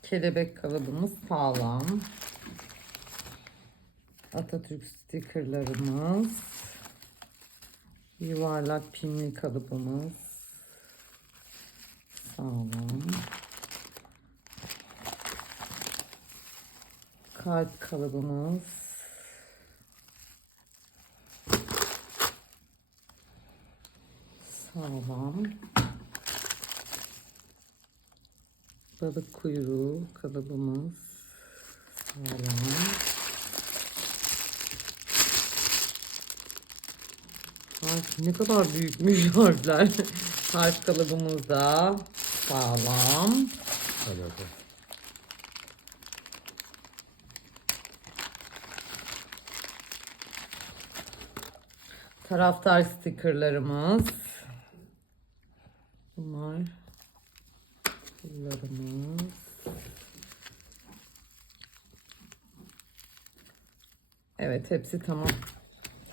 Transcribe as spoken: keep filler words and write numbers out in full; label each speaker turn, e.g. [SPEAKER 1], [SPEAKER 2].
[SPEAKER 1] Kelebek kalıbımız sağlam. Atatürk stikerlerimiz. Yuvarlak pimli kalıbımız sağlam. Kalp kalıbımız sağlam. Balık kuyruğu kalıbımız sağlam. Harf ne kadar büyükmüş harfler. Harf kalıbımız da sağlam.
[SPEAKER 2] Hadi bakalım.
[SPEAKER 1] Taraftar stikerlerimiz. Bunlar pullarımız. Evet, hepsi tamam.